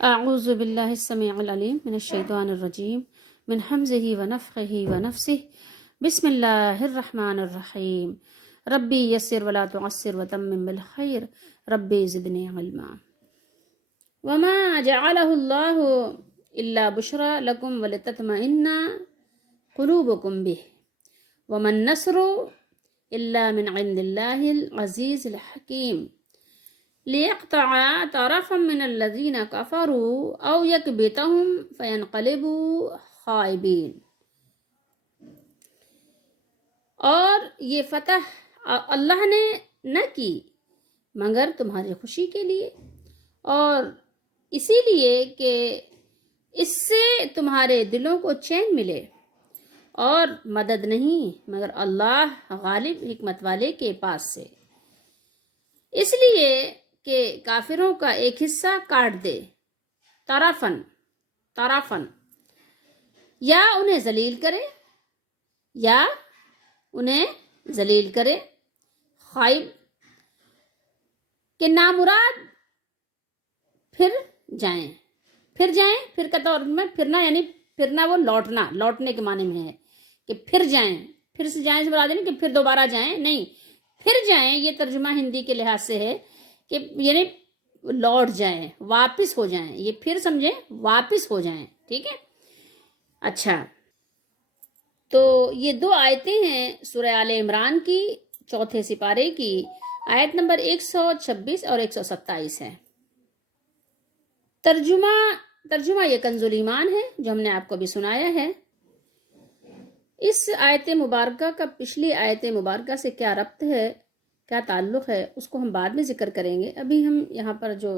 اعوذ باللہ السمیع العلیم من الشیطان الرجیم من حمزہ ونفخہ ونفسہ بسم اللہ الرحمن الرحیم ربی یسر ولا تعسر وتمم بالخیر ربی زدنی علما وما جعلہ اللہ الا بشرا لکم ولتطمئن قلوبکم بہ وما النصر الا من عند اللہ العزیز الحکیم ليقطع طرفا من الذين كفروا أو يكبتهم فينقلبوا خائبين۔ اور یہ فتح اللہ نے نہ کی مگر تمہاری خوشی کے لیے، اور اسی لیے کہ اس سے تمہارے دلوں کو چین ملے، اور مدد نہیں مگر اللہ غالب حکمت والے کے پاس سے، اس لیے کہ کافروں کا ایک حصہ کاٹ دے، طرفن، یا انہیں ذلیل کرے، خائب کہ نامراد پھر جائیں، پھر کا طور میں پھرنا، یعنی پھرنا وہ لوٹنے کے معنی میں ہے کہ پھر جائیں، پھر سے جائیں سے مراد نہیں کہ پھر دوبارہ جائیں، نہیں، پھر جائیں، یہ ترجمہ ہندی کے لحاظ سے ہے کہ یعنی لوٹ جائیں، واپس ہو جائیں، یہ پھر سمجھیں واپس ہو جائیں، ٹھیک ہے۔ اچھا، تو یہ دو آیتیں ہیں سورہ آل عمران کی 4 سپارے کی، آیت نمبر 126 اور 127 ہے۔ ترجمہ یہ کنز الایمان ہے جو ہم نے آپ کو بھی سنایا ہے۔ اس آیت مبارکہ کا پچھلی آیت مبارکہ سے کیا ربط ہے، کیا تعلق ہے، اس کو ہم بعد میں ذکر کریں گے۔ ابھی ہم یہاں پر جو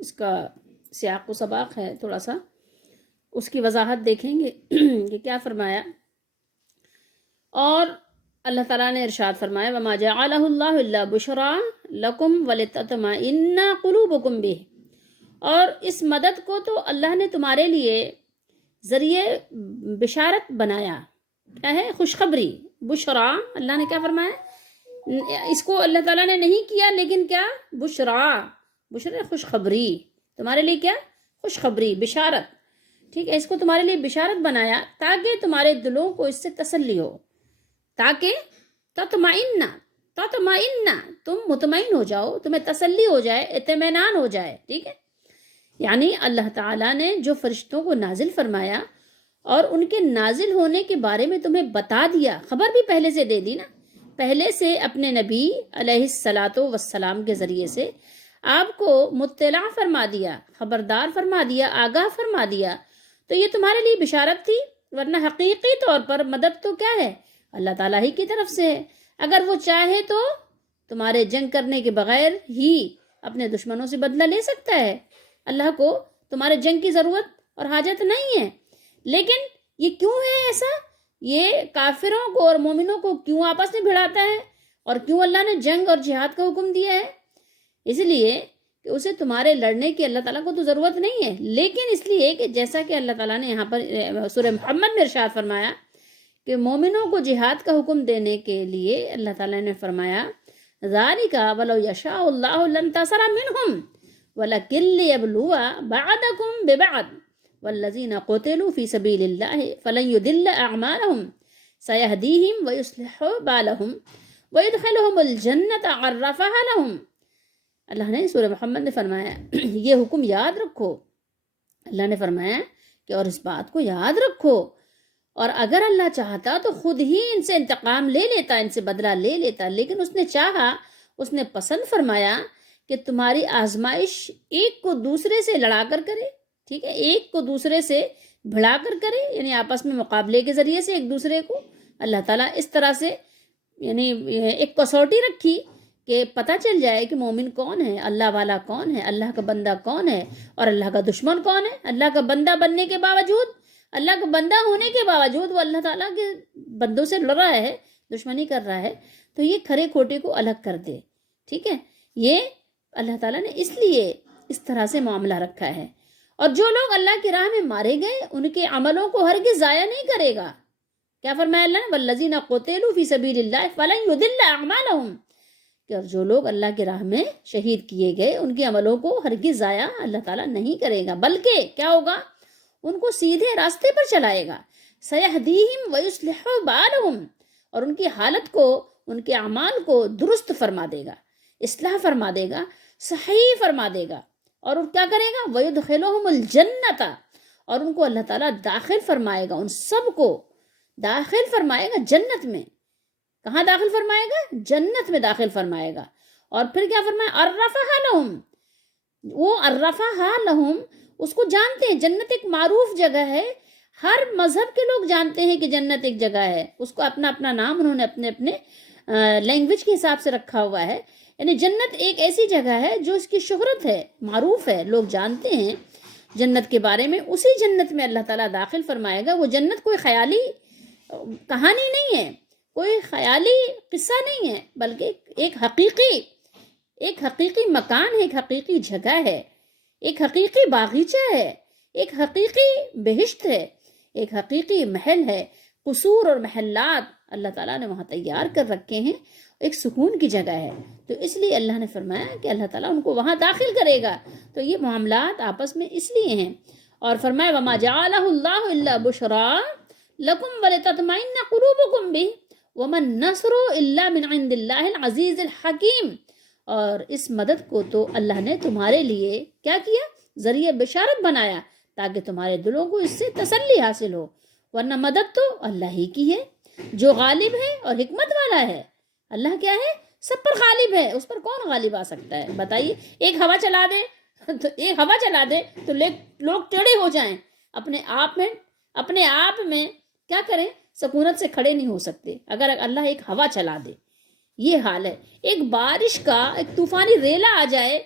اس کا سیاق و سباق ہے تھوڑا سا اس کی وضاحت دیکھیں گے کہ کیا فرمایا۔ اور اللہ تعالیٰ نے ارشاد فرمایا وما جعلہ اللہ الا بشرا لکم ولتطمئن قلوبکم بہ، اور اس مدد کو تو اللہ نے تمہارے لیے ذریعے بشارت بنایا، کیا ہے، خوشخبری، بشرا، اللہ نے کیا فرمایا، اس کو اللہ تعالیٰ نے نہیں کیا لیکن کیا، بشرا خوشخبری، تمہارے لیے کیا، خوشخبری، بشارت، ٹھیک ہے، اس کو تمہارے لیے بشارت بنایا تاکہ تمہارے دلوں کو اس سے تسلی ہو، تاکہ تطمئن، تم مطمئن ہو جاؤ، تمہیں تسلی ہو جائے، اطمینان ہو جائے، ٹھیک ہے۔ یعنی اللہ تعالیٰ نے جو فرشتوں کو نازل فرمایا اور ان کے نازل ہونے کے بارے میں تمہیں بتا دیا، خبر بھی پہلے سے دے دی نا، پہلے سے اپنے نبی علیہ الصلاۃ والسلام کے ذریعے سے آپ کو مطلع فرما دیا، خبردار فرما دیا، آگاہ فرما دیا، تو یہ تمہارے لیے بشارت تھی، ورنہ حقیقی طور پر مدد تو کیا ہے، اللہ تعالیٰ ہی کی طرف سے ہے۔ اگر وہ چاہے تو تمہارے جنگ کرنے کے بغیر ہی اپنے دشمنوں سے بدلہ لے سکتا ہے، اللہ کو تمہارے جنگ کی ضرورت اور حاجت نہیں ہے، لیکن یہ کیوں ہے ایسا، یہ کافروں کو اور مومنوں کو کیوں آپس میں بھڑاتا ہے، اور کیوں اللہ نے جنگ اور جہاد کا حکم دیا ہے، اس لیے کہ اسے تمہارے لڑنے کی اللہ تعالیٰ کو تو ضرورت نہیں ہے، لیکن اس لیے کہ جیسا کہ اللہ تعالیٰ نے یہاں پر سورہ محمد میں ارشاد فرمایا کہ مومنوں کو جہاد کا حکم دینے کے لیے اللہ تعالیٰ نے فرمایا ذالک ولو یشاء اللہ لانتصر منہم ولکن لیبلو بعضکم ببعض والذین قتلوا فی سبیل اللہ فلن یضل اعمالہم سیہدیہم ویصلح بالہم ویدخلہم الجنۃ عرفہا لہم۔ اللہ نے سورہ محمد میں فرمایا یہ حکم یاد رکھو، اللہ نے فرمایا کہ اور اس بات کو یاد رکھو، اور اگر اللہ چاہتا تو خود ہی ان سے انتقام لے لیتا، ان سے بدلہ لے لیتا، لیکن اس نے چاہا، اس نے پسند فرمایا کہ تمہاری آزمائش ایک کو دوسرے سے لڑا کر کرے، ٹھیک ہے، ایک کو دوسرے سے بھڑا کر کرے، یعنی آپس میں مقابلے کے ذریعے سے ایک دوسرے کو اللہ تعالیٰ اس طرح سے یعنی ایک کسوٹی رکھی کہ پتہ چل جائے کہ مومن کون ہے، اللہ والا کون ہے، اللہ کا بندہ کون ہے، اور اللہ کا دشمن کون ہے۔ اللہ کا بندہ بننے کے باوجود، اللہ کا بندہ ہونے کے باوجود وہ اللہ تعالیٰ کے بندوں سے لڑ رہا ہے، دشمنی کر رہا ہے، تو یہ کھرے کھوٹے کو الگ کر دے، ٹھیک ہے۔ یہ اللہ تعالیٰ نے اس لیے اس طرح سے معاملہ رکھا ہے، اور جو لوگ اللہ کی راہ میں مارے گئے ان کے عملوں کو ہرگز ضائع نہیں کرے گا۔ کیا فرمایا اللہ نے، والذین قتلوا فی سبیل اللہ فلن یضل اعمالہم، کہ جو لوگ اللہ کی راہ میں شہید کیے گئے ان کے عملوں کو ہرگز ضائع اللہ تعالیٰ نہیں کرے گا، بلکہ کیا ہوگا، ان کو سیدھے راستے پر چلائے گا۔ سَيَهْدِيهِمْ وَيُصْلِحُ بَالَهُمْ، اور ان کی حالت کو، ان کے اعمال کو درست فرما دے گا، اصلاح فرما دے گا، صحیح فرما دے گا، اور کیا کرے گا، وَيُدْخِلُهُمُ الْجَنَّةَ، اور ان کو اللہ تعالیٰ داخل فرمائے گا، ان سب کو داخل فرمائے گا جنت میں۔ کہاں داخل فرمائے گا؟ جنت میں داخل فرمائے گا۔ اور پھر کیا فرمایا، عرفہا لہم، وہ عرفہا لہم، اس کو جانتے ہیں، جنت ایک معروف جگہ ہے، ہر مذہب کے لوگ جانتے ہیں کہ جنت ایک جگہ ہے، اس کو اپنا اپنا نام انہوں نے اپنے اپنے لینگویج کے حساب سے رکھا ہوا ہے، یعنی جنت ایک ایسی جگہ ہے جو اس کی شہرت ہے، معروف ہے، لوگ جانتے ہیں جنت کے بارے میں۔ اسی جنت میں اللہ تعالیٰ داخل فرمائے گا۔ وہ جنت کوئی خیالی کہانی نہیں ہے، کوئی خیالی قصہ نہیں ہے، بلکہ ایک حقیقی مکان ہے، ایک حقیقی جگہ ہے، ایک حقیقی باغیچہ ہے، ایک حقیقی بہشت ہے، ایک حقیقی محل ہے۔ قصور اور محلات اللہ تعالیٰ نے وہاں تیار کر رکھے ہیں، ایک سکون کی جگہ ہے۔ تو اس لیے اللہ نے فرمایا کہ اللہ تعالیٰ ان کو وہاں داخل کرے گا۔ تو یہ معاملات آپس میں اس لیے ہیں۔ اور فرمایا وَمَا جَعَلَهُ اللَّهُ إِلَّا بُشْرَىٰ لَكُمْ وَلِتَطْمَئِنَّ قُلُوبُكُمْ بِهِ وَمَا النَّصْرُ إِلَّا مِنْ عِنْدِ اللَّهِ الْعَزِيزِ الْحَكِيمِ، اور اس مدد کو تو اللہ نے تمہارے لیے کیا کیا، ذریعہ بشارت بنایا، تاکہ تمہارے دلوں کو اس سے تسلی حاصل ہو، ورنہ مدد تو اللہ ہی کی ہے جو غالب ہے اور حکمت والا ہے۔ اللہ کیا ہے، سب پر غالب ہے، اس پر کون غالب آ سکتا ہے بتائیے؟ ایک ہوا چلا دے تو لوگ ٹیڑھے ہو جائیں، اپنے آپ میں کیا کریں، سکونت سے کھڑے نہیں ہو سکتے اگر اللہ ایک ہوا چلا دے۔ یہ حال ہے، ایک بارش کا ایک طوفانی ریلا آ جائے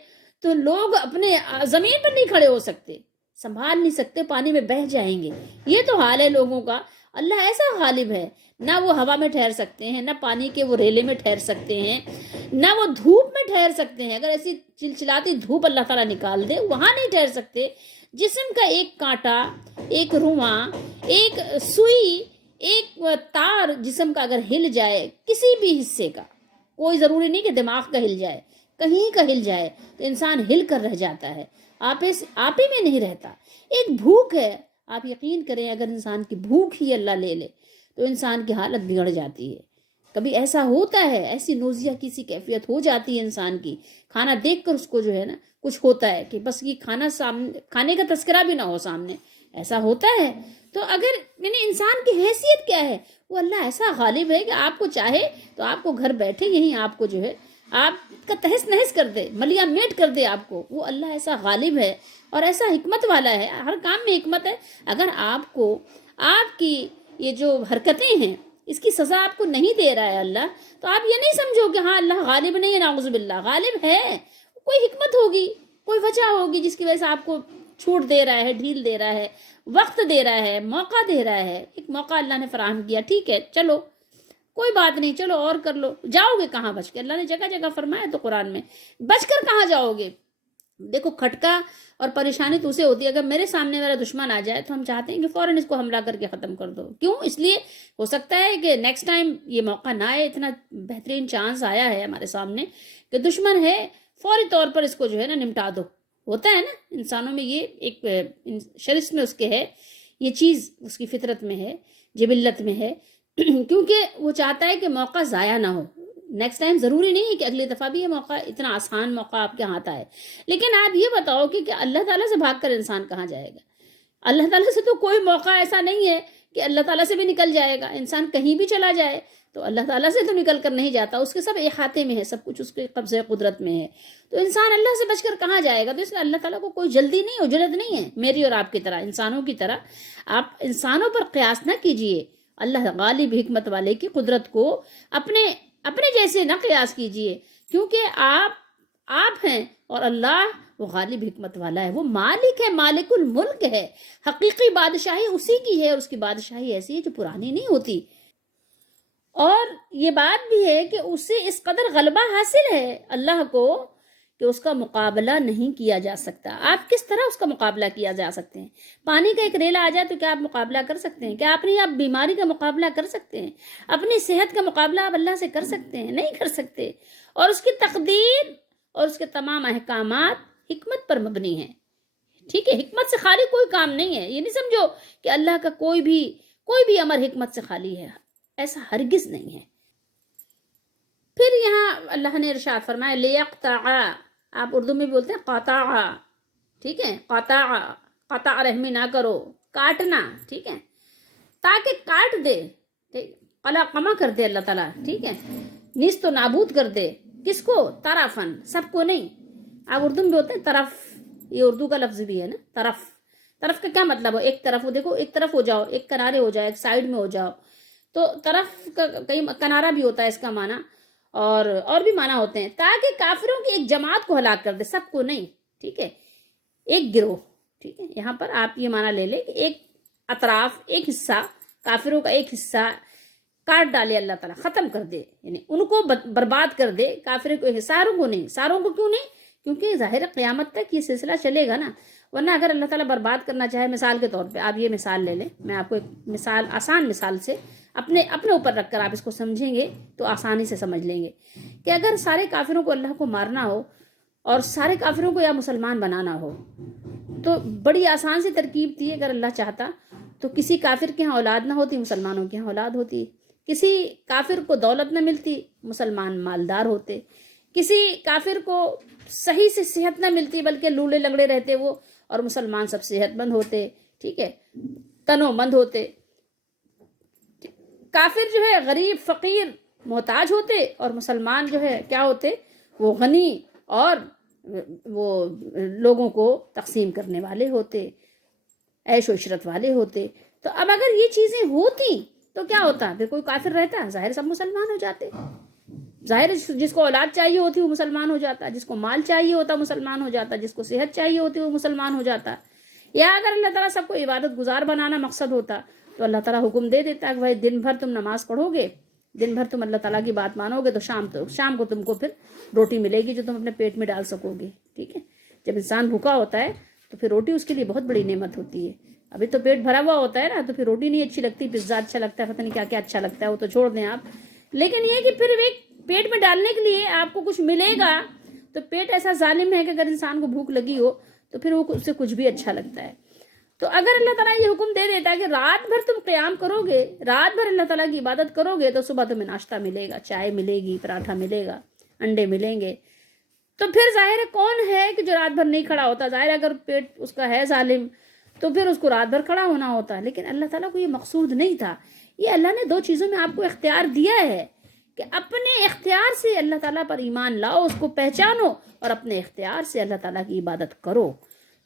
تو لوگ اپنے زمین پر نہیں کھڑے ہو سکتے، سنبھال نہیں سکتے، پانی میں بہہ جائیں گے۔ یہ تو حال ہے لوگوں کا۔ اللہ ایسا غالب ہے، نہ وہ ہوا میں ٹھہر سکتے ہیں، نہ پانی کے وہ ریلے میں ٹھہر سکتے ہیں، نہ وہ دھوپ میں ٹھہر سکتے ہیں۔ اگر ایسی چلچلاتی دھوپ اللہ تعالیٰ نکال دے، وہاں نہیں ٹھہر سکتے۔ جسم کا ایک کانٹا، ایک رواں، ایک سوئی، ایک تار جسم کا اگر ہل جائے، کسی بھی حصے کا، کوئی ضروری نہیں کہ دماغ کا ہل جائے، کہیں کا ہل جائے تو انسان ہل کر رہ جاتا ہے، آپ ہی میں نہیں رہتا۔ ایک بھوک ہے، آپ یقین کریں اگر انسان کی بھوک ہی اللہ لے لے تو انسان کی حالت بگڑ جاتی ہے۔ کبھی ایسا ہوتا ہے، ایسی نوزیہ کی سی کیفیت ہو جاتی ہے انسان کی، کھانا دیکھ کر اس کو جو ہے نا کچھ ہوتا ہے کہ بس یہ کھانے کا تذکرہ بھی نہ ہو سامنے، ایسا ہوتا ہے۔ تو اگر یعنی انسان کی حیثیت کیا ہے، وہ اللہ ایسا غالب ہے کہ آپ کو چاہے تو آپ کو گھر بیٹھے یہیں آپ کو جو ہے آپ کا تہس نہس کر دے، ملیا میٹ کر دے آپ کو۔ وہ اللہ ایسا غالب ہے اور ایسا حکمت والا ہے، ہر کام میں حکمت ہے۔ اگر آپ کو آپ کی یہ جو حرکتیں ہیں اس کی سزا آپ کو نہیں دے رہا ہے اللہ، تو آپ یہ نہیں سمجھو کہ ہاں اللہ غالب نہیں ہے، نعوذ باللہ، غالب ہے۔ کوئی حکمت ہوگی، کوئی وجہ ہوگی جس کی وجہ سے آپ کو چھوٹ دے رہا ہے، ڈھیل دے رہا ہے، وقت دے رہا ہے، موقع دے رہا ہے۔ ایک موقع اللہ نے فراہم کیا، ٹھیک ہے چلو کوئی بات نہیں، چلو اور کر لو، جاؤ گے کہاں بچ کے؟ اللہ نے جگہ جگہ فرمایا تو قرآن میں، بچ کر کہاں جاؤ گے؟ دیکھو کھٹکا اور پریشانی تو اسے ہوتی ہے، اگر میرے سامنے میرا دشمن آ جائے تو ہم چاہتے ہیں کہ فوراً اس کو حملہ کر کے ختم کر دو۔ کیوں؟ اس لیے ہو سکتا ہے کہ نیکسٹ ٹائم یہ موقع نہ آئے۔ اتنا بہترین چانس آیا ہے ہمارے سامنے کہ دشمن ہے، فوری طور پر اس کو جو ہے نا نمٹا دو۔ ہوتا ہے نا انسانوں میں، یہ ایک شرس میں اس کے ہے، یہ چیز اس کی فطرت میں ہے، جبلت میں ہے، کیونکہ وہ چاہتا ہے کہ موقع ضائع نہ ہو۔ نیکسٹ ٹائم ضروری نہیں ہے کہ اگلی دفعہ بھی یہ موقع، اتنا آسان موقع آپ کے ہاتھ آئے، لیکن آپ یہ بتاؤ کہ اللہ تعالیٰ سے بھاگ کر انسان کہاں جائے گا؟ اللہ تعالیٰ سے تو کوئی موقع ایسا نہیں ہے کہ اللہ تعالیٰ سے بھی نکل جائے گا۔ انسان کہیں بھی چلا جائے تو اللہ تعالیٰ سے تو نکل کر نہیں جاتا، اس کے سب احاطے میں ہے، سب کچھ اس کے قبضے قدرت میں ہے۔ تو انسان اللہ سے بچ کر کہاں جائے گا؟ تو اس لیے اللہ تعالیٰ کو کوئی جلدی نہیں، عجلت نہیں ہے میری اور آپ کی طرح، انسانوں کی طرح۔ آپ انسانوں پر قیاس نہ کیجئے، اللہ غالب حکمت والے کی قدرت کو اپنے جیسے نہ قیاس کیجئے، کیونکہ آپ ہیں اور اللہ وہ غالب حکمت والا ہے، وہ مالک ہے، مالک الملک ہے، حقیقی بادشاہی اسی کی ہے، اور اس کی بادشاہی ایسی ہے جو پرانی نہیں ہوتی۔ اور یہ بات بھی ہے کہ اسے اس قدر غلبہ حاصل ہے اللہ کو کہ اس کا مقابلہ نہیں کیا جا سکتا۔ آپ کس طرح اس کا مقابلہ کیا جا سکتے ہیں؟ پانی کا ایک ریلا آ جائے تو کیا آپ مقابلہ کر سکتے ہیں؟ کیا آپ بیماری کا مقابلہ کر سکتے ہیں؟ اپنی صحت کا مقابلہ آپ اللہ سے کر سکتے ہیں؟ نہیں کر سکتے۔ اور اس کی تقدیر اور اس کے تمام احکامات حکمت پر مبنی ہیں، ٹھیک ہے؟ حکمت سے خالی کوئی کام نہیں ہے۔ یہ نہیں سمجھو کہ اللہ کا کوئی بھی امر حکمت سے خالی ہے، ایسا ہرگز نہیں ہے۔ پھر یہاں اللہ نے ارشاد فرمایا لیقطع، آپ اردو میں بولتے ہیں قطع، ٹھیک ہے؟ قطع رحمی نہ کرو، کاٹنا، ٹھیک ہے؟ تاکہ کاٹ دے، قلقمہ کر دے اللہ تعالیٰ، ٹھیک ہے؟ نیست و نابود کر دے، کس کو؟ طرفن، سب کو نہیں۔ آپ اردو میں بولتے ہیں طرف، یہ اردو کا لفظ بھی ہے نا، طرف کا کیا مطلب ہو؟ ایک طرف، دیکھو ایک طرف ہو جاؤ، ایک کنارے ہو جائے، ایک سائڈ میں ہو جاؤ، تو طرف کا کئی کنارہ بھی ہوتا ہے اس کا معنی، اور بھی معنی ہوتے ہیں۔ تاکہ کافروں کی ایک جماعت کو ہلاک کر دے، سب کو نہیں، ٹھیک ہے؟ ایک گروہ، ٹھیک ہے؟ یہاں پر آپ یہ معنی لے لیں کہ ایک اطراف، ایک حصہ، کافروں کا ایک حصہ کاٹ ڈالے اللہ تعالیٰ، ختم کر دے، یعنی ان کو برباد کر دے، کافروں کو، ساروں کو نہیں۔ ساروں کو کیوں نہیں؟ کیونکہ ظاہر قیامت تک یہ سلسلہ چلے گا نا، ورنہ اگر اللہ تعالیٰ برباد کرنا چاہے، مثال کے طور پہ آپ یہ مثال لے لیں، میں آپ کو ایک مثال، آسان مثال سے اپنے اوپر رکھ کر آپ اس کو سمجھیں گے تو آسانی سے سمجھ لیں گے کہ اگر سارے کافروں کو اللہ کو مارنا ہو اور سارے کافروں کو یا مسلمان بنانا ہو تو بڑی آسان سی ترکیب تھی۔ اگر اللہ چاہتا تو کسی کافر کے ہاں اولاد نہ ہوتی، مسلمانوں کے ہاں اولاد ہوتی، کسی کافر کو دولت نہ ملتی، مسلمان مالدار ہوتے، کسی کافر کو صحیح سے صحت نہ ملتی بلکہ لوڑے لنگڑے رہتے وہ، اور مسلمان سب صحت مند ہوتے، ٹھیک ہے؟ تنو مند ہوتے۔ کافر جو ہے غریب، فقیر، محتاج ہوتے، اور مسلمان جو ہے کیا ہوتے؟ وہ غنی اور وہ لوگوں کو تقسیم کرنے والے ہوتے، عیش و عشرت والے ہوتے۔ تو اب اگر یہ چیزیں ہوتی تو کیا ہوتا؟ پھر کوئی کافر رہتا؟ ظاہر سب مسلمان ہو جاتے، ظاہر جس کو اولاد چاہیے ہوتی وہ مسلمان ہو جاتا، جس کو مال چاہیے ہوتا مسلمان ہو جاتا، جس کو صحت چاہیے ہوتی وہ مسلمان ہو جاتا۔ یا اگر اللہ تعالیٰ سب کو عبادت گزار بنانا مقصد ہوتا تو اللہ تعالیٰ حکم دے دیتا کہ بھائی دن بھر تم نماز پڑھو گے، دن بھر تم اللہ تعالیٰ کی بات مانو گے تو شام کو تم کو پھر روٹی ملے گی جو تم اپنے پیٹ میں ڈال سکو گے، ٹھیک ہے؟ جب انسان بھوکا ہوتا ہے تو پھر روٹی اس کے لیے بہت بڑی نعمت ہوتی ہے۔ ابھی تو پیٹ بھرا ہوا ہوتا ہے نا، تو پھر روٹی نہیں اچھی لگتی، پزا اچھا لگتا ہے، پتہ نہیں کیا کیا اچھا لگتا ہے، وہ تو چھوڑ دیں آپ۔ لیکن یہ کہ پھر ایک پیٹ میں ڈالنے کے لیے آپ کو کچھ ملے گا، تو پیٹ ایسا ظالم ہے کہ اگر انسان کو بھوک لگی ہو تو پھر وہ اس سے کچھ بھی اچھا لگتا ہے۔ تو اگر اللہ تعالیٰ یہ حکم دے دیتا ہے کہ رات بھر تم قیام کرو گے، رات بھر اللہ تعالیٰ کی عبادت کرو گے، تو صبح تمہیں ناشتہ ملے گا، چائے ملے گی، پراٹھا ملے گا، انڈے ملیں گے، تو پھر ظاہر کون ہے کہ جو رات بھر نہیں کھڑا ہوتا؟ ظاہر اگر پیٹ اس کا ہے ظالم تو پھر اس کو رات بھر کھڑا ہونا ہوتا۔ لیکن اللہ تعالیٰ کو یہ مقصود نہیں تھا۔ یہ اللہ نے دو چیزوں میں آپ کو اختیار دیا ہے کہ اپنے اختیار سے اللہ تعالیٰ پر ایمان لاؤ، اس کو پہچانو، اور اپنے اختیار سے اللہ تعالیٰ کی عبادت کرو۔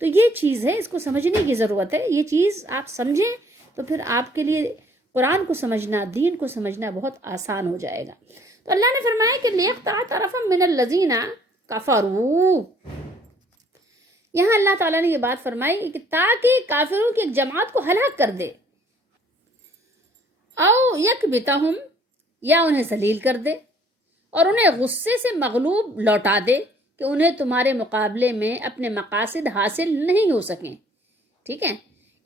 تو یہ چیز ہے، اس کو سمجھنے کی ضرورت ہے۔ یہ چیز آپ سمجھیں تو پھر آپ کے لیے قرآن کو سمجھنا، دین کو سمجھنا بہت آسان ہو جائے گا۔ تو اللہ نے فرمایا کہ لیقطع طرفا من الذین کفروا، یہاں اللہ تعالیٰ نے یہ بات فرمائی کہ تاکہ کافروں کی ایک جماعت کو ہلاک کر دے، او یکبتہم، یا انہیں ذلیل کر دے اور انہیں غصے سے مغلوب لوٹا دے کہ انہیں تمہارے مقابلے میں اپنے مقاصد حاصل نہیں ہو سکیں، ٹھیک ہے؟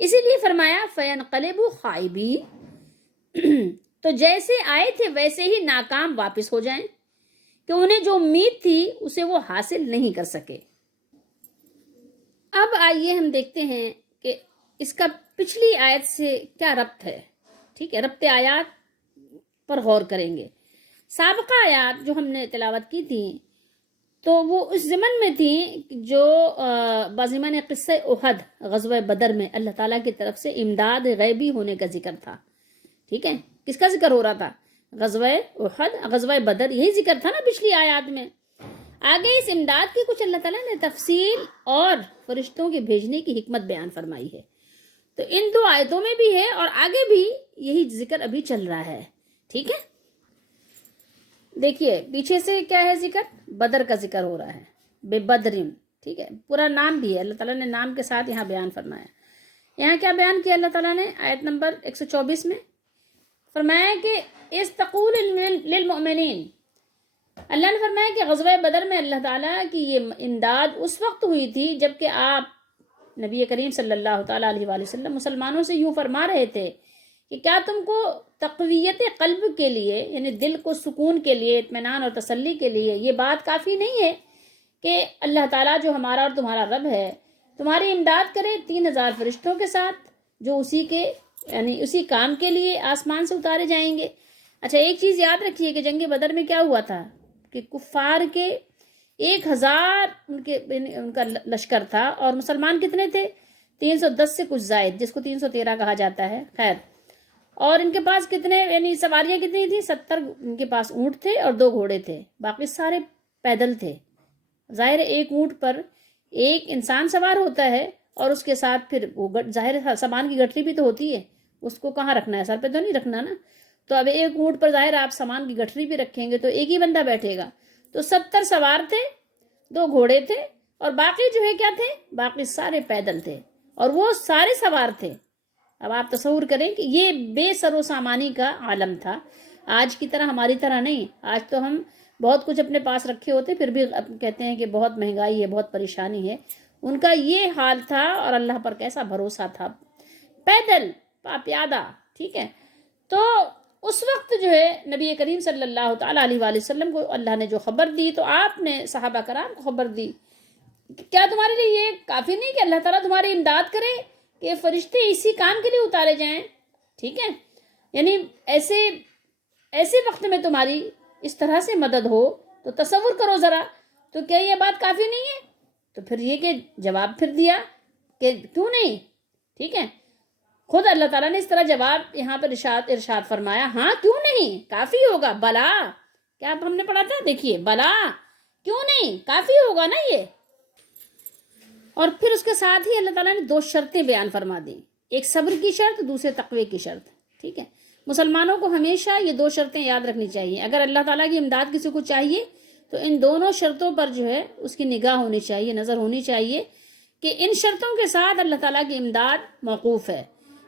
اسی لیے فرمایا فَيَنْقَلِبُوا خَائِبِينَ، تو جیسے آئے تھے ویسے ہی ناکام واپس ہو جائیں کہ انہیں جو امید تھی اسے وہ حاصل نہیں کر سکے۔ اب آئیے ہم دیکھتے ہیں کہ اس کا پچھلی آیت سے کیا ربط ہے، ٹھیک ہے؟ ربط آیات پر غور کریں گے۔ سابقہ آیات جو ہم نے تلاوت کی تھی تو وہ اس ضمن میں تھیں جو بازمان قصہ احد، غزوہ بدر میں اللہ تعالیٰ کی طرف سے امداد غیبی ہونے کا ذکر تھا، ٹھیک ہے؟ کس کا ذکر ہو رہا تھا؟ غزوہ احد، غزوہ بدر، یہی ذکر تھا نا پچھلی آیات میں۔ آگے اس امداد کی کچھ اللہ تعالیٰ نے تفصیل اور فرشتوں کے بھیجنے کی حکمت بیان فرمائی ہے۔ تو ان دو آیتوں میں بھی ہے اور آگے بھی یہی ذکر ابھی چل رہا ہے، ٹھیک ہے؟ دیکھیے پیچھے سے کیا ہے ذکر؟ بدر کا ذکر ہو رہا ہے، بے بدرن، ٹھیک ہے؟ پورا نام بھی ہے، اللہ تعالیٰ نے نام کے ساتھ یہاں بیان فرمایا۔ یہاں کیا بیان کیا اللہ تعالیٰ نے؟ آیت نمبر 124 میں فرمایا کہ اِذْ تَقُولُ لِلْمُؤْمِنِينَ، اللہ نے فرمایا کہ غزوہ بدر میں اللہ تعالیٰ کی یہ امداد اس وقت ہوئی تھی جب کہ آپ نبی کریم صلی اللہ تعالیٰ علیہ وآلہ وسلم مسلمانوں سے یوں فرما رہے تھے کہ کیا تم کو تقویت قلب کے لیے، یعنی دل کو سکون کے لیے، اطمینان اور تسلی کے لیے یہ بات کافی نہیں ہے کہ اللہ تعالیٰ جو ہمارا اور تمہارا رب ہے تمہاری امداد کرے 3000 فرشتوں کے ساتھ، جو اسی کے یعنی اسی کام کے لیے آسمان سے اتارے جائیں گے؟ اچھا، ایک چیز یاد رکھیے کہ جنگ بدر میں کیا ہوا تھا کہ کفار کے 1000 ان کا لشکر تھا، اور مسلمان کتنے تھے؟ 310 سے کچھ زائد، جس کو 313 کہا جاتا ہے، خیر۔ اور ان کے پاس کتنے یعنی سواریاں کتنی تھیں؟ 70 ان کے پاس اونٹ تھے اور 2 گھوڑے تھے، باقی سارے پیدل تھے۔ ظاہر ایک اونٹ پر ایک انسان سوار ہوتا ہے، اور اس کے ساتھ پھر وہ ظاہر سامان کی گٹھری بھی تو ہوتی ہے، اس کو کہاں رکھنا ہے؟ سر پہ تو نہیں رکھنا نا۔ تو اب ایک اونٹ پر ظاہر آپ سامان کی گٹھری بھی رکھیں گے تو ایک ہی بندہ بیٹھے گا، تو 70 سوار تھے، 2 گھوڑے تھے، اور باقی جو ہے کیا تھے؟ باقی سارے پیدل تھے، اور وہ سارے سوار تھے۔ اب آپ تصور کریں کہ یہ بے سر و سامانی کا عالم تھا، آج کی طرح ہماری طرح نہیں۔ آج تو ہم بہت کچھ اپنے پاس رکھے ہوتے پھر بھی کہتے ہیں کہ بہت مہنگائی ہے، بہت پریشانی ہے۔ ان کا یہ حال تھا، اور اللہ پر کیسا بھروسہ تھا، پیدل پیادہ، ٹھیک ہے۔ تو اس وقت جو ہے نبی کریم صلی اللہ تعالیٰ علیہ وآلہ وسلم کو اللہ نے جو خبر دی تو آپ نے صحابہ کرام کو خبر دی، کیا تمہارے لیے یہ کافی نہیں کہ اللہ تعالیٰ تمہاری امداد کرے کہ فرشتے اسی کام کے لیے اتارے جائیں؟ ٹھیک ہے، یعنی ایسے وقت میں تمہاری اس طرح سے مدد ہو تو تصور کرو ذرا، تو کیا یہ بات کافی نہیں ہے؟ تو پھر یہ کہ جواب پھر دیا کہ کیوں نہیں، ٹھیک ہے۔ خود اللہ تعالیٰ نے اس طرح جواب یہاں پر ارشاد فرمایا، ہاں کیوں نہیں، کافی ہوگا، بلا، کیا ہم نے پڑھا تھا؟ دیکھیے، بلا، کیوں نہیں، کافی ہوگا نا یہ۔ اور پھر اس کے ساتھ ہی اللہ تعالیٰ نے 2 شرطیں بیان فرما دی، ایک صبر کی شرط، دوسرے تقوی کی شرط، ٹھیک ہے۔ مسلمانوں کو ہمیشہ یہ 2 شرطیں یاد رکھنی چاہیے، اگر اللہ تعالیٰ کی امداد کسی کو چاہیے تو ان دونوں شرطوں پر جو ہے اس کی نگاہ ہونی چاہیے، نظر ہونی چاہیے کہ ان شرطوں کے ساتھ اللہ تعالیٰ کی امداد موقوف ہے۔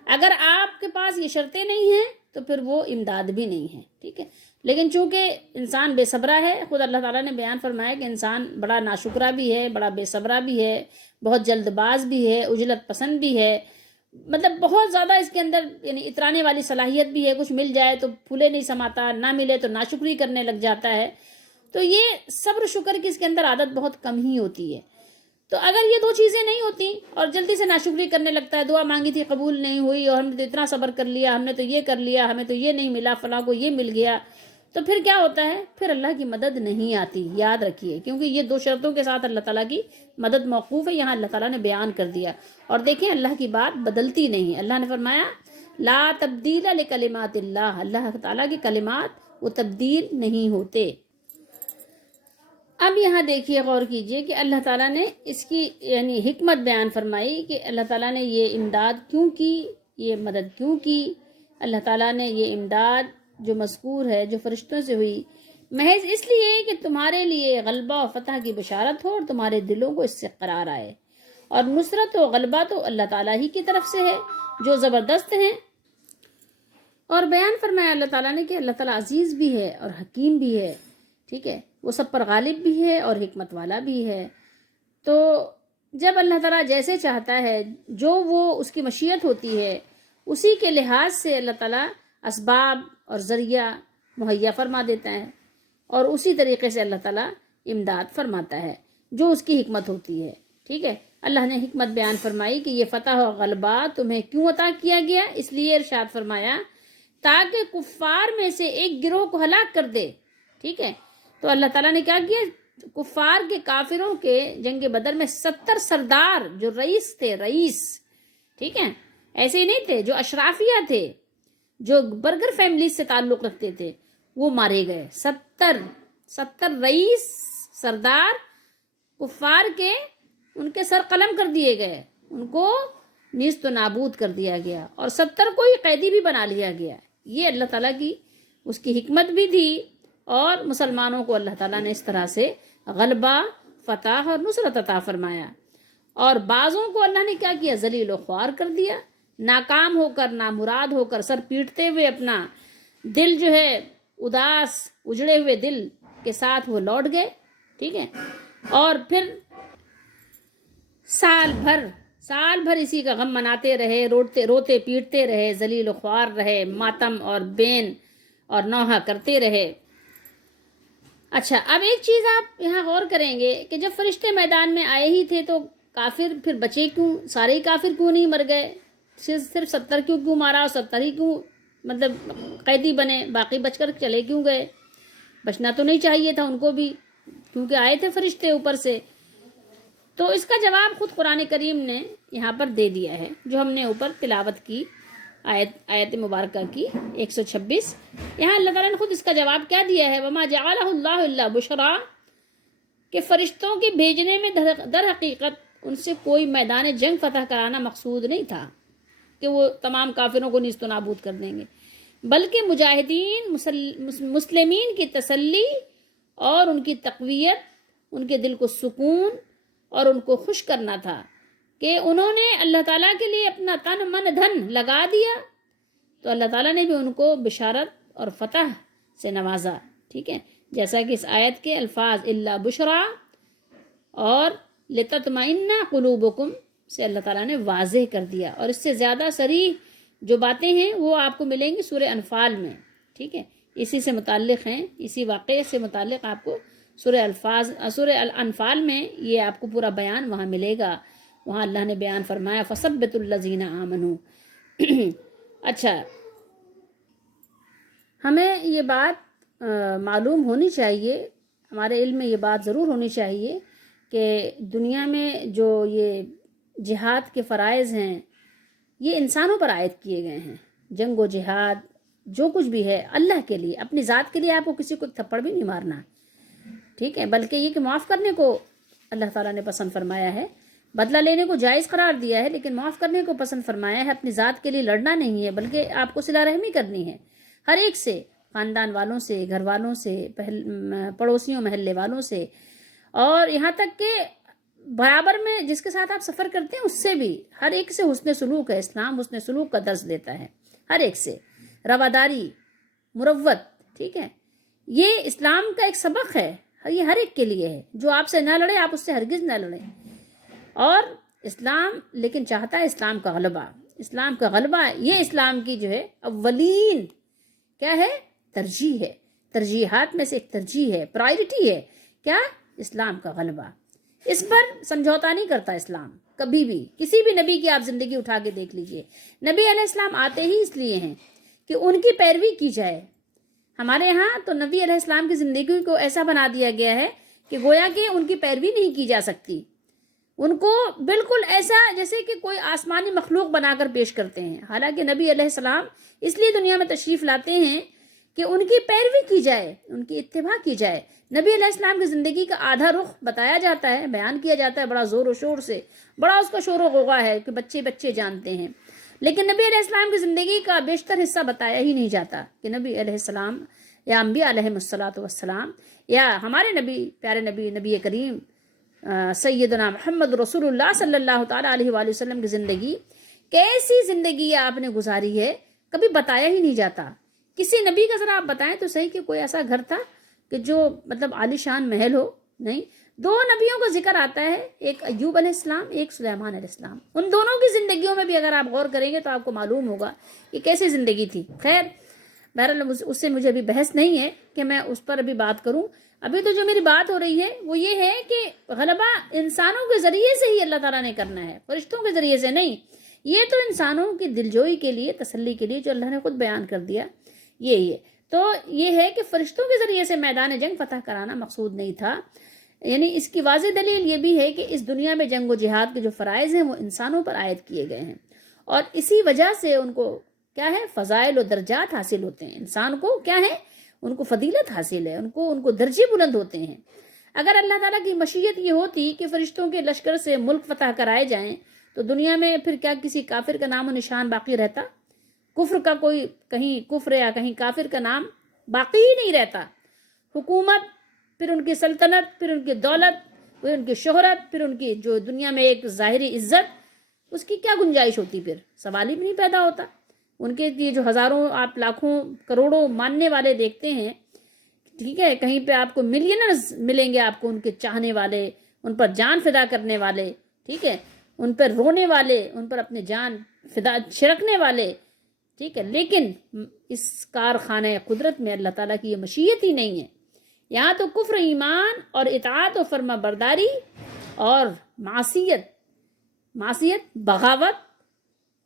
اگر آپ کے پاس یہ شرطیں نہیں ہیں تو پھر وہ امداد بھی نہیں ہے، ٹھیک ہے۔ لیکن چونکہ انسان بے صبرہ ہے، خود اللہ تعالیٰ نے بیان فرمایا کہ انسان بڑا ناشکرہ بھی ہے، بڑا بے صبرہ بھی ہے، بہت جلد باز بھی ہے، عجلت پسند بھی ہے، مطلب بہت زیادہ اس کے اندر یعنی اترانے والی صلاحیت بھی ہے، کچھ مل جائے تو پھولے نہیں سماتا، نہ ملے تو ناشکری کرنے لگ جاتا ہے۔ تو یہ صبر شکر کی اس کے اندر عادت بہت کم ہی ہوتی ہے۔ تو اگر یہ 2 چیزیں نہیں ہوتی اور جلدی سے ناشکری کرنے لگتا ہے، دعا مانگی تھی قبول نہیں ہوئی، اور ہم نے تو اتنا صبر کر لیا، ہم نے تو یہ کر لیا، ہمیں تو یہ نہیں ملا، فلاں کو یہ مل گیا، تو پھر کیا ہوتا ہے؟ پھر اللہ کی مدد نہیں آتی، یاد رکھیے، کیونکہ یہ 2 شرطوں کے ساتھ اللہ تعالیٰ کی مدد موقوف ہے، یہاں اللہ تعالیٰ نے بیان کر دیا۔ اور دیکھیں اللہ کی بات بدلتی نہیں، اللہ نے فرمایا لا تبدیل لکلمات اللہ، اللہ تعالیٰ کے کلمات وہ تبدیل نہیں ہوتے۔ اب یہاں دیکھیے، غور کیجئے کہ اللہ تعالیٰ نے اس کی یعنی حکمت بیان فرمائی کہ اللہ تعالیٰ نے یہ امداد کیوں کی، یہ مدد کیوں کی۔ اللہ تعالیٰ نے یہ امداد جو مذکور ہے، جو فرشتوں سے ہوئی، محض اس لیے کہ تمہارے لیے غلبہ و فتح کی بشارت ہو اور تمہارے دلوں کو اس سے قرار آئے، اور نصرت و غلبہ تو اللہ تعالیٰ ہی کی طرف سے ہے جو زبردست ہیں۔ اور بیان فرمایا اللہ تعالیٰ نے کہ اللہ تعالیٰ عزیز بھی ہے اور حکیم بھی ہے، ٹھیک ہے، وہ سب پر غالب بھی ہے اور حکمت والا بھی ہے۔ تو جب اللہ تعالیٰ جیسے چاہتا ہے، جو وہ اس کی مشیت ہوتی ہے، اسی کے لحاظ سے اللہ تعالیٰ اسباب اور ذریعہ مہیا فرما دیتا ہے، اور اسی طریقے سے اللہ تعالیٰ امداد فرماتا ہے جو اس کی حکمت ہوتی ہے، ٹھیک ہے۔ اللہ نے حکمت بیان فرمائی کہ یہ فتح و غلبہ تمہیں کیوں عطا کیا گیا، اس لیے ارشاد فرمایا تاکہ کفار میں سے ایک گروہ کو ہلاک کر دے، ٹھیک ہے۔ تو اللہ تعالیٰ نے کیا کیا؟ کفار کے کافروں کے جنگ بدر میں 70 سردار جو رئیس تھے، رئیس، ٹھیک ہے، ایسے ہی نہیں تھے، جو اشرافیہ تھے، جو برگر فیملی سے تعلق رکھتے تھے، وہ مارے گئے۔ 70 رئیس سردار کفار کے، ان کے سر قلم کر دیے گئے، ان کو نیست و نابود کر دیا گیا، اور 70 کو ہی قیدی بھی بنا لیا گیا۔ یہ اللہ تعالیٰ کی اس کی حکمت بھی تھی، اور مسلمانوں کو اللہ تعالیٰ نے اس طرح سے غلبہ، فتح اور نصرت عطا فرمایا۔ اور بعضوں کو اللہ نے کیا کیا؟ ذلیل و خوار کر دیا، ناکام ہو کر، نامراد ہو کر، سر پیٹتے ہوئے، اپنا دل جو ہے اداس، اجڑے ہوئے دل کے ساتھ وہ لوٹ گئے، ٹھیک ہے، اور پھر سال بھر اسی کا غم مناتے رہے، روتے پیٹتے رہے، ذلیل و خوار رہے، ماتم اور بین اور نوحہ کرتے رہے۔ اچھا، اب ایک چیز آپ یہاں غور کریں گے کہ جب فرشتے میدان میں آئے ہی تھے تو کافر پھر بچے کیوں؟ سارے ہی کافر کیوں نہیں مر گئے؟ صرف 70 کیوں مارا، اور 70 ہی کیوں مطلب قیدی بنے، باقی بچ کر چلے کیوں گئے؟ بچنا تو نہیں چاہیے تھا ان کو بھی، کیونکہ آئے تھے فرشتے اوپر سے۔ تو اس کا جواب خود قرآن کریم نے یہاں پر دے دیا ہے، جو ہم نے اوپر تلاوت کی آیت مبارکہ کی 126۔ یہاں اللہ تعالیٰ نے خود اس کا جواب کیا دیا ہے؟ وما جعلہ اللہ الا بشرا، کہ فرشتوں کے بھیجنے میں در حقیقت ان سے کوئی میدان جنگ فتح کرانا مقصود نہیں تھا کہ وہ تمام کافروں کو نیست و نابود کر دیں گے، بلکہ مجاہدین مسلمین کی تسلی اور ان کی تقویت، ان کے دل کو سکون اور ان کو خوش کرنا تھا کہ انہوں نے اللہ تعالیٰ کے لیے اپنا تن من دھن لگا دیا، تو اللہ تعالیٰ نے بھی ان کو بشارت اور فتح سے نوازا، ٹھیک ہے، جیسا کہ اس آیت کے الفاظ الا بشرا اور لتطمئن قلوبکم سے اللہ تعالیٰ نے واضح کر دیا۔ اور اس سے زیادہ صریح جو باتیں ہیں وہ آپ کو ملیں گی سورہ انفال میں، ٹھیک ہے، اسی سے متعلق ہیں، اسی واقعے سے متعلق آپ کو سورہ الانفال میں یہ آپ کو پورا بیان وہاں ملے گا۔ وہاں اللہ نے بیان فرمایا فَثَبِّتُوا الَّذِينَ آمَنُوا۔ اچھا، ہمیں یہ بات معلوم ہونی چاہیے، ہمارے علم میں یہ بات ضرور ہونی چاہیے کہ دنیا میں جو یہ جہاد کے فرائض ہیں یہ انسانوں پر عائد کیے گئے ہیں۔ جنگ و جہاد جو کچھ بھی ہے اللہ کے لیے، اپنی ذات کے لیے آپ کو کسی کو تھپڑ بھی نہیں مارنا، ٹھیک ہے، بلکہ یہ کہ معاف کرنے کو اللہ تعالیٰ نے پسند فرمایا ہے، بدلہ لینے کو جائز قرار دیا ہے، لیکن معاف کرنے کو پسند فرمایا ہے۔ اپنی ذات کے لیے لڑنا نہیں ہے، بلکہ آپ کو صلہ رحمی کرنی ہے ہر ایک سے، خاندان والوں سے، گھر والوں سے، پڑوسیوں محلے والوں سے، اور یہاں تک کہ برابر میں جس کے ساتھ آپ سفر کرتے ہیں اس سے بھی، ہر ایک سے حسن سلوک ہے۔ اسلام حسن سلوک کا درس دیتا ہے، ہر ایک سے رواداری، مروت، ٹھیک ہے، یہ اسلام کا ایک سبق ہے، یہ ہر ایک کے لیے ہے۔ جو آپ سے نہ لڑے آپ اس سے ہرگز نہ لڑیں۔ اور اسلام لیکن چاہتا ہے اسلام کا غلبہ، اسلام کا غلبہ یہ اسلام کی جو ہے اولین کیا ہے؟ ترجیح ہے، ترجیحات میں سے ایک ترجیح ہے، پرائرٹی ہے، کیا؟ اسلام کا غلبہ۔ اس پر سمجھوتا نہیں کرتا اسلام کبھی بھی۔ کسی بھی نبی کی آپ زندگی اٹھا کے دیکھ لیجئے، نبی علیہ السلام آتے ہی اس لیے ہیں کہ ان کی پیروی کی جائے۔ ہمارے ہاں تو نبی علیہ السلام کی زندگی کو ایسا بنا دیا گیا ہے کہ گویا کہ ان کی پیروی نہیں کی جا سکتی، ان کو بالکل ایسا جیسے کہ کوئی آسمانی مخلوق بنا کر پیش کرتے ہیں، حالانکہ نبی علیہ السلام اس لیے دنیا میں تشریف لاتے ہیں کہ ان کی پیروی کی جائے، ان کی اتباع کی جائے۔ نبی علیہ السلام کی زندگی کا آدھا رخ بتایا جاتا ہے، بیان کیا جاتا ہے بڑا زور و شور سے، بڑا اس کا شور و غوغا ہے کہ بچے بچے جانتے ہیں، لیکن نبی علیہ السلام کی زندگی کا بیشتر حصہ بتایا ہی نہیں جاتا کہ نبی علیہ السلام یا انبیاء علیہ السلام یا ہمارے نبی، پیارے نبی، نبی کریم سیدنا محمد رسول اللہ صلی اللہ تعالیٰ علیہ وآلہ وسلم کی زندگی کیسی زندگی آپ نے گزاری ہے، کبھی بتایا ہی نہیں جاتا۔ کسی نبی کا ذرا آپ بتائیں تو صحیح کہ کوئی ایسا گھر تھا کہ جو مطلب عالی شان محل ہو، نہیں۔ دو نبیوں کا ذکر آتا ہے، ایک ایوب علیہ السلام، ایک سلیمان علیہ السلام۔ ان دونوں کی زندگیوں میں بھی اگر آپ غور کریں گے تو آپ کو معلوم ہوگا کہ کیسی زندگی تھی۔ خیر، بہرحال اس سے مجھے ابھی بحث نہیں ہے کہ میں اس پر ابھی بات کروں۔ ابھی تو جو میری بات ہو رہی ہے وہ یہ ہے کہ غلبہ انسانوں کے ذریعے سے ہی اللہ تعالیٰ نے کرنا ہے، فرشتوں کے ذریعے سے نہیں۔ یہ تو انسانوں کی دلجوئی کے لیے، تسلی کے لیے جو اللہ نے خود بیان کر دیا، یہی ہے۔ تو یہ ہے کہ فرشتوں کے ذریعے سے میدان جنگ فتح کرانا مقصود نہیں تھا۔ یعنی اس کی واضح دلیل یہ بھی ہے کہ اس دنیا میں جنگ و جہاد کے جو فرائض ہیں وہ انسانوں پر عائد کیے گئے ہیں، اور اسی وجہ سے ان کو کیا ہے؟ فضائل و درجات حاصل ہوتے ہیں۔ انسان کو کیا ہے؟ ان کو فضیلت حاصل ہے، ان کو درجے بلند ہوتے ہیں۔ اگر اللہ تعالیٰ کی مشیت یہ ہوتی کہ فرشتوں کے لشکر سے ملک فتح کرائے جائیں تو دنیا میں پھر کیا کسی کافر کا نام و نشان باقی رہتا؟ کفر کا کوئی کہیں کفر یا کہیں کافر کا نام باقی ہی نہیں رہتا۔ حکومت، پھر ان کی سلطنت، پھر ان کی دولت، پھر ان کی شہرت، پھر ان کی جو دنیا میں ایک ظاہری عزت، اس کی کیا گنجائش ہوتی؟ پھر سوال ہی بھی نہیں پیدا ہوتا۔ ان کے یہ جو ہزاروں، آپ لاکھوں، کروڑوں ماننے والے دیکھتے ہیں، ٹھیک ہے، کہیں پہ آپ کو ملینرز ملیں گے، آپ کو ان کے چاہنے والے، ان پر جان فدا کرنے والے، ٹھیک ہے، ان پر رونے والے، ان پر اپنے جان فدا چھڑکنے والے، ٹھیک ہے، لیکن اس کارخانہ قدرت میں اللہ تعالیٰ کی یہ مشیت ہی نہیں ہے. یہاں تو کفر ایمان اور اطاعت و فرما برداری اور معصیت بغاوت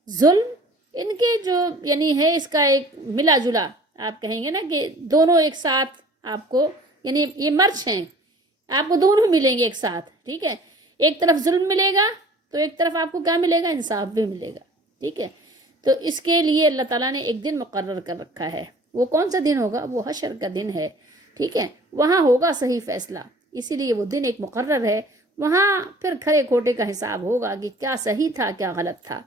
ظلم، ان کے جو یعنی ہے اس کا ایک ملا جلا، آپ کہیں گے نا کہ دونوں ایک ساتھ آپ کو، یعنی یہ مرچ ہیں، آپ کو دونوں ملیں گے ایک ساتھ. ٹھیک ہے، ایک طرف ظلم ملے گا تو ایک طرف آپ کو کیا ملے گا؟ انصاف بھی ملے گا. ٹھیک ہے، تو اس کے لیے اللہ تعالیٰ نے ایک دن مقرر کر رکھا ہے. وہ کون سا دن ہوگا؟ وہ حشر کا دن ہے. ٹھیک ہے، وہاں ہوگا صحیح فیصلہ، اسی لیے وہ دن ایک مقرر ہے. وہاں پھر کھرے کھوٹے کا حساب ہوگا کہ کیا صحیح تھا کیا غلط تھا.